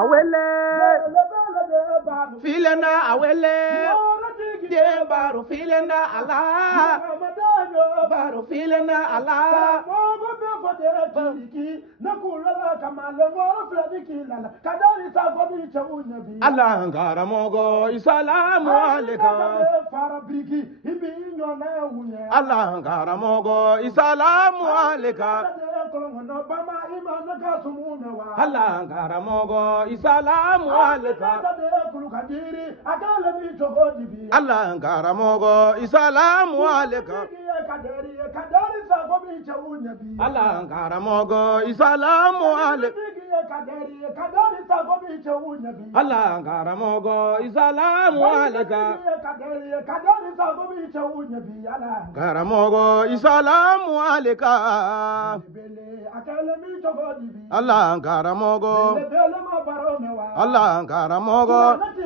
awele filena awele de baro filena ala baro filena ala Allah ngara mogo isalamu alaikum Allah ngara mogo isalamu alaikum Allah ngara mogo isalamu alaikum Allah ngara mogo isalamu alaikum Allah ngara mogo isalamu alaikum Allah ngara mogo isalamu alaikum ngara mogo isalamu alaikum Allah ngara mogo Allah ngara mogo